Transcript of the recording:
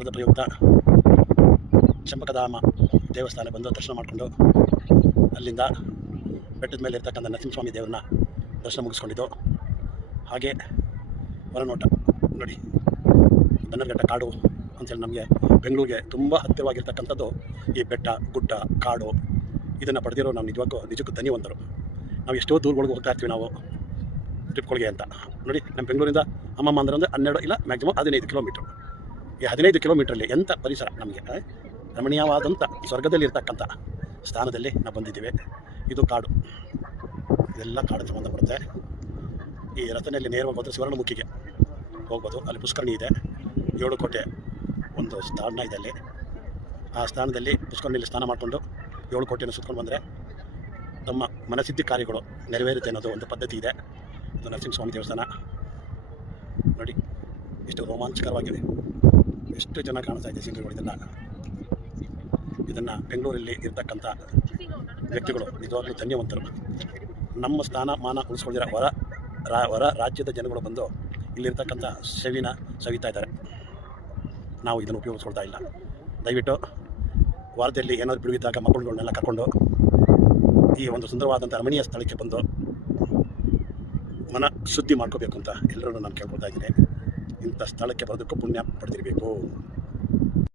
ವಾರದ ಪ್ರಯುಕ್ತ ಚಂಪಕಧಾಮ ದೇವಸ್ಥಾನ ಬಂದು ದರ್ಶನ ಮಾಡಿಕೊಂಡು ಅಲ್ಲಿಂದ ಬೆಟ್ಟದ ಮೇಲೆ ಇರ್ತಕ್ಕಂಥ ನರಸಿಂಹಸ್ವಾಮಿ ದೇವ್ರನ್ನ ದರ್ಶನ ಮುಗಿಸ್ಕೊಂಡಿದ್ದು. ಹಾಗೆ ಹೊರನೋಟ ನೋಡಿ, ಬನ್ನರ್ಘಟ್ಟ ಕಾಡು ಅಂತೇಳಿ ನಮಗೆ ಬೆಂಗಳೂರಿಗೆ ತುಂಬ ಹತ್ತಿರವಾಗಿರ್ತಕ್ಕಂಥದ್ದು ಈ ಬೆಟ್ಟ ಗುಡ್ಡ ಕಾಡು. ಇದನ್ನು ಪಡೆದಿರೋ ನಾವು ನಿಜಕ್ಕೂ ಧನ್ಯವಂತರು. ನಾವು ಎಷ್ಟೋ ದೂರಗಳಿಗೆ ಹೋಗ್ತಾ ಇರ್ತೀವಿ ನಾವು ಟ್ರಿಪ್ಗಳಿಗೆ ಅಂತ. ನೋಡಿ, ನಮ್ಮ ಬೆಂಗಳೂರಿಂದ ಅಮ್ಮಮ್ಮ ಅಂದ್ರೆ 12 ಇಲ್ಲ ಮ್ಯಾಕ್ಸಿಮಮ್ 15 ಕಿಲೋಮೀಟ್ರ್. ಈ 15 ಕಿಲೋಮೀಟ್ರಲ್ಲಿ ಎಂಥ ಪರಿಸರ, ನಮಗೆ ರಮಣೀಯವಾದಂಥ ಸ್ವರ್ಗದಲ್ಲಿರ್ತಕ್ಕಂಥ ಸ್ಥಾನದಲ್ಲಿ ನಾವು ಬಂದಿದ್ದೀವಿ. ಇದು ಕಾಡು, ಇದೆಲ್ಲ ಕಾಡಿಗೆ ಸಂಬಂಧಪಡುತ್ತೆ. ಈ ರಚನೆಯಲ್ಲಿ ನೇರವಾಗಿ ಹೋದರೆ ಸುವರ್ಣಮುಖಿಗೆ ಹೋಗ್ಬೋದು. ಅಲ್ಲಿ ಪುಷ್ಕರಣಿ ಇದೆ, 7 ಕೋಟೆ ಒಂದು ಸ್ಥಾನ ಇದೆ ಅಲ್ಲಿ. ಆ ಸ್ಥಾನದಲ್ಲಿ ಪುಷ್ಕರಣಿಯಲ್ಲಿ ಸ್ನಾನ ಮಾಡಿಕೊಂಡು 7 ಕೋಟೆಯನ್ನು ಸುತ್ಕೊಂಡು ಬಂದರೆ ತಮ್ಮ ಮನಸಿದ್ಧಿ ಕಾರ್ಯಗಳು ನೆರವೇರುತ್ತೆ ಅನ್ನೋದು ಒಂದು ಪದ್ಧತಿ ಇದೆ. ಇದು ನರಸಿಂಹಸ್ವಾಮಿ ದೇವಸ್ಥಾನ ನೋಡಿ, ಎಷ್ಟು ರೋಮಾಂಚಕರವಾಗಿವೆ, ಎಷ್ಟು ಜನ ಕಾಣಿಸ್ತಾ ಇದೆ ಸೀನರಿಗಳಿದೆಲ್ಲ. ಇದನ್ನು ಬೆಂಗಳೂರಲ್ಲಿ ಇರ್ತಕ್ಕಂಥ ವ್ಯಕ್ತಿಗಳು ನಿಜವಾಗ್ಲೂ ಧನ್ಯವಂತರು. ನಮ್ಮ ಸ್ಥಾನಮಾನ ಉಳಿಸ್ಕೊಂಡಿರೋ ಹೊರ ರಾಜ್ಯದ ಜನಗಳು ಬಂದು ಇಲ್ಲಿರ್ತಕ್ಕಂಥ ಸವಿನ ಸವಿತಾ ಇದ್ದಾರೆ. ನಾವು ಇದನ್ನು ಉಪಯೋಗಿಸ್ಕೊಳ್ತಾ ಇಲ್ಲ. ದಯವಿಟ್ಟು ವಾರದಲ್ಲಿ ಏನಾದರೂ ಬಿಡುವಿದ್ದಾಗ ಮಕ್ಕಳುಗಳನ್ನೆಲ್ಲ ಕರ್ಕೊಂಡು ಈ ಒಂದು ಸುಂದರವಾದಂಥ ರಮಣೀಯ ಸ್ಥಳಕ್ಕೆ ಬಂದು ಮನ ಶುದ್ಧಿ ಮಾಡ್ಕೋಬೇಕು ಅಂತ ಎಲ್ಲರೂ ನಾನು ಕೇಳ್ಕೊಳ್ತಾ ಇದ್ದೀನಿ. ಇಂಥ ಸ್ಥಳಕ್ಕೆ ಬರೋದಕ್ಕೂ ಪುಣ್ಯ ಪಡೆದಿರಬೇಕು.